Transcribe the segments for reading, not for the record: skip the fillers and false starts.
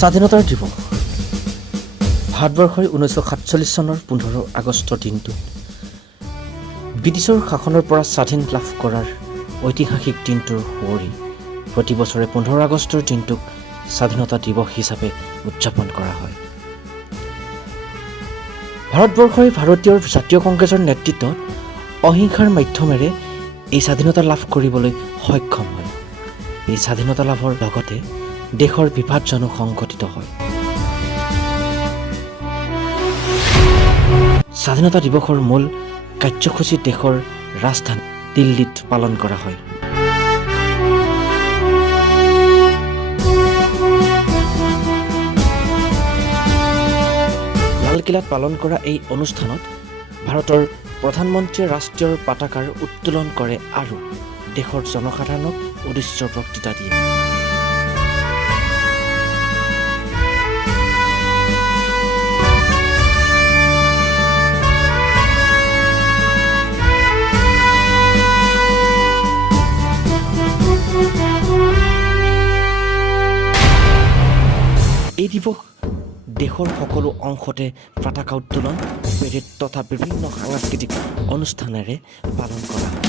স্বাধীনতাৰ দিৱস ভাৰতবৰ্ষই 1947 চনৰ 15 আগষ্টৰ দিনটো ব্ৰিটিছৰ শাসনৰ পৰা স্বাধীন লাভ কৰাৰ ঐতিহাসিক দিনটোৰ সুঁৱৰি প্ৰতি বছৰে 15 আগষ্টৰ দিনটোক স্বাধীনতা দিৱস হিচাপে উদযাপন কৰা হয়। ভাৰতবৰ্ষই ভাৰতীয় জাতীয় কংগ্ৰেছৰ নেতৃত্বত অহিংসাৰ মাধ্যমেৰে এই স্বাধীনতা লাভ কৰিবলৈ সক্ষম হয়। এই স্বাধীনতা লাভৰ লগতে দেশৰ বিভাজনো সংঘটিত হয়। স্বাধীনতা দিৱসৰ মূল কাৰ্যসূচী দেশৰ ৰাজধানী দিল্লীত পালন কৰা হয়। লালকিল্লাত পালন কৰা এই অনুষ্ঠানত ভাৰতৰ প্ৰধানমন্ত্ৰীয়ে ৰাষ্ট্ৰীয় পতাকাৰ উত্তোলন কৰে আৰু দেশৰ জনসাধাৰণক উদ্দেশ্য বক্তৃতা দিয়ে। এই দিৱস দেশৰ সকলো অংশতে পতাকা উত্তোলন, পেৰেড তথা বিভিন্ন সাংস্কৃতিক অনুষ্ঠানেৰে পালন কৰা হয়।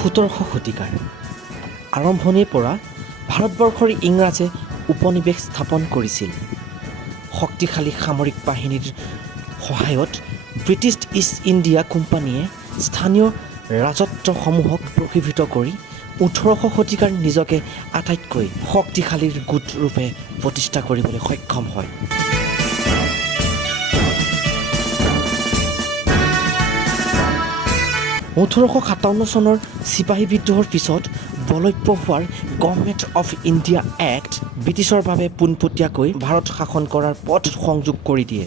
সোতৰশ শতিকাৰ আৰম্ভণিৰ পৰা ভাৰতবৰ্ষৰ ইংৰাজে উপনিৱেশ স্থাপন কৰিছিল। শক্তিশালী সামৰিক বাহিনীৰ সহায়ত ব্ৰিটিছ ইষ্ট ইণ্ডিয়া কোম্পানীয়ে স্থানীয় ৰাজত্বসমূহক প্ৰশিক্ষিত কৰি 18শ শতিকাৰ নিজকে আটাইতকৈ শক্তিশালী গোট ৰূপে প্ৰতিষ্ঠা কৰিবলৈ সক্ষম হয়। ওঠৰশ 57 চনৰ চিপাহী বিদ্ৰোহৰ পিছত বলবৎ হোৱাৰ গভৰ্ণমেণ্ট অফ ইণ্ডিয়া এক্ট ব্ৰিটিছৰ বাবে পোনপটীয়াকৈ ভাৰত শাসন কৰাৰ পথ সংযোগ কৰি দিয়ে।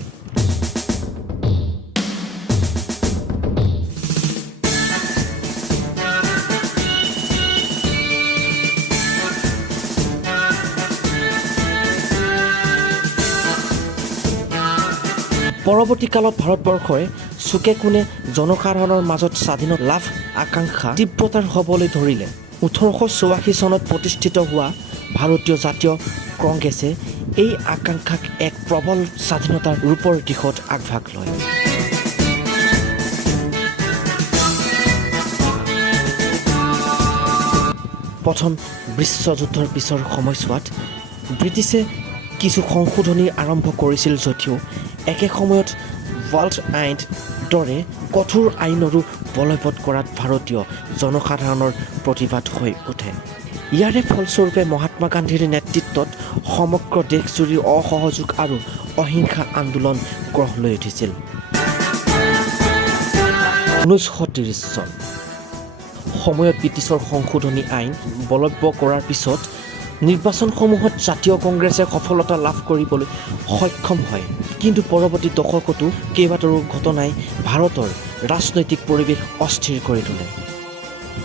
পৰৱৰ্তী কালত ভাৰতবৰ্ষই চুকে কোণে জনসাধাৰণৰ মাজত স্বাধীনতা লাভ আকাংক্ষা তীব্ৰতাৰ হ'বলৈ ধৰিলে। 1884 চনত প্ৰতিষ্ঠিত হোৱা ভাৰতীয় জাতীয় কংগ্ৰেছে এই আকাংক্ষাক এক প্ৰবল স্বাধীনতাৰ ৰূপৰ দিশত আগভাগ লয়। প্ৰথম বিশ্বযুদ্ধৰ পিছৰ সময়ছোৱাত ব্ৰিটিছে কিছু সংশোধনী আৰম্ভ কৰিছিল যদিও একে সময়ত ৱাল্ড আইন দৰে কঠোৰ আইনৰো বলবৎ কৰাত ভাৰতীয় জনসাধাৰণৰ প্ৰতিবাদ হৈ উঠে। ইয়াৰে ফলস্বৰূপে মহাত্মা গান্ধীৰ নেতৃত্বত সমগ্ৰ দেশজুৰি অসহযোগ আৰু অহিংসা আন্দোলন গঢ় লৈ উঠিছিল। 1930 চন সময়ত ব্ৰিটিছৰ সংশোধনী আইন বলবৎ কৰাৰ পিছত নিৰ্বাচনসমূহত জাতীয় কংগ্ৰেছে সফলতা লাভ কৰিবলৈ সক্ষম হয়। কিন্তু পৰৱৰ্তী দশকতো কেইবাটাও ঘটনাই ভাৰতৰ ৰাজনৈতিক পৰিৱেশ অস্থিৰ কৰি তোলে।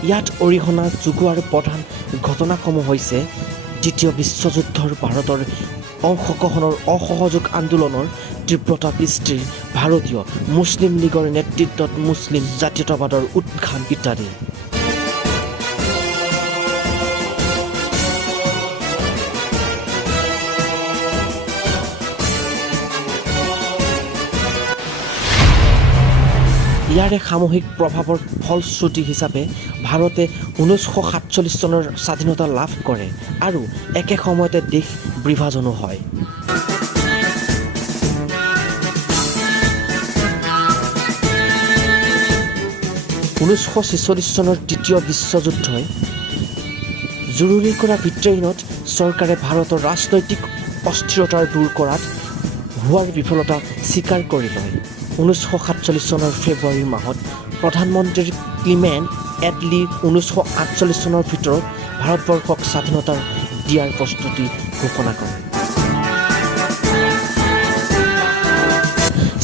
ইয়াত অৰিহণা যোগোৱাৰ প্ৰধান ঘটনাসমূহ হৈছে দ্বিতীয় বিশ্বযুদ্ধৰ ভাৰতৰ অংশগ্ৰহণৰ অসহযোগ আন্দোলনৰ তীব্ৰতা বৃষ্টিৰ ভাৰতীয় মুছলিম লীগৰ নেতৃত্বত মুছলিম জাতীয়তাবাদৰ উত্থান ইত্যাদি। ইয়াৰে সামূহিক প্ৰভাৱৰ ফলশ্ৰুতি হিচাপে ভাৰতে 1947 চনৰ স্বাধীনতা লাভ কৰে আৰু একে সময়তে দেশ বিভাজনো হয়। (1946 চনৰ দ্বিতীয় বিশ্বযুদ্ধই জৰুৰী কৰা ভিত্তিত চৰকাৰে ভাৰতৰ ৰাজনৈতিক অস্থিৰতা দূৰ কৰাত হোৱাৰ বিফলতা স্বীকাৰ কৰি লয়। 1947 চনৰ ফেব্ৰুৱাৰী মাহত প্ৰধানমন্ত্ৰী ক্লিমেণ্ট এটলি 1948 চনৰ ভিতৰত ভাৰতবৰ্ষক স্বাধীনতা দিয়াৰ প্ৰস্তুতি ঘোষণা কৰে।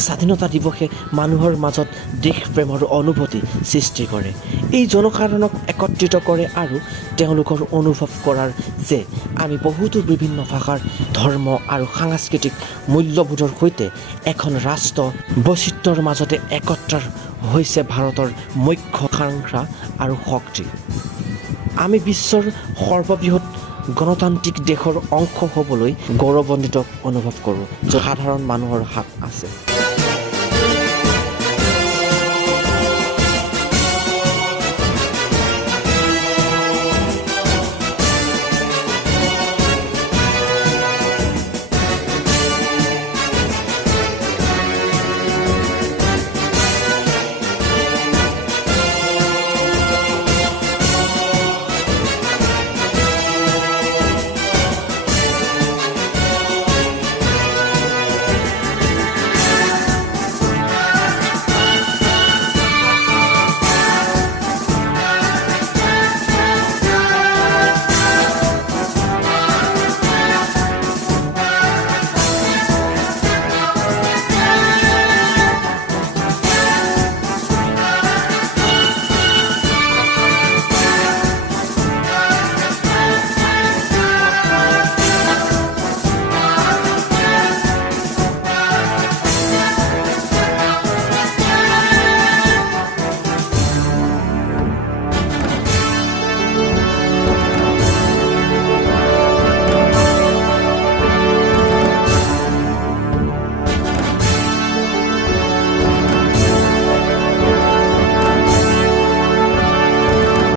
স্বাধীনতা দিৱসে মানুহৰ মাজত দেশপ্ৰেমৰ অনুভূতি সৃষ্টি কৰে। এই জনসাধাৰণক একত্ৰিত কৰে আৰু তেওঁলোকৰ অনুভৱ কৰাৰ যে আমি বহুতো বিভিন্ন ভাষাৰ ধৰ্ম আৰু সাংস্কৃতিক মূল্যবোধৰ সৈতে এখন ৰাষ্ট্ৰ বৈচিত্ৰ্যৰ মাজতে একত্ৰাৰ হৈছে ভাৰতৰ মুখ্য আকাংক্ষা আৰু শক্তি। আমি বিশ্বৰ সৰ্ববৃহৎ গণতান্ত্ৰিক দেশৰ অংশ হ'বলৈ গৌৰৱান্বিত অনুভৱ কৰোঁ, য'ত সাধাৰণ মানুহৰ হাত আছে।